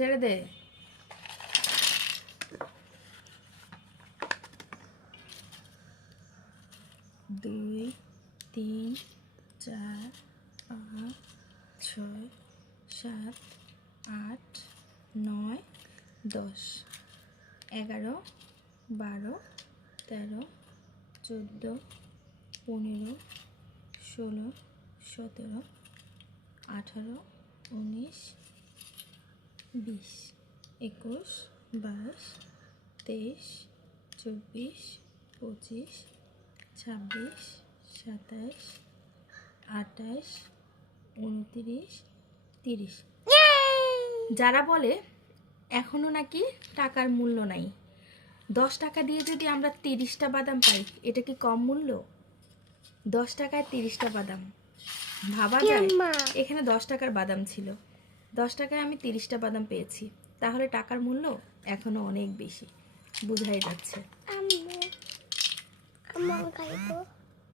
ছেড়ে দে। 2 3 4 5 6 7 8 9 10 11 12 13 14 15 16 17 18 19 20 21 22 23 24 25 26 27 28 29 30। যারা বলে এখনো নাকি টাকার মূল্য নাই, 10 টাকা দিয়ে যদি আমরা 30টা বাদাম পাই, এটা কি কম মূল্য? 10 টাকায় 30টা বাদাম, ভাবা যায়? এখানে 10 টাকার বাদাম ছিল, 10 টাকায় আমি 30টা বাদাম পেয়েছি, তাহলে টাকার মূল্য এখনো অনেক বেশি, বোঝাই যাচ্ছে।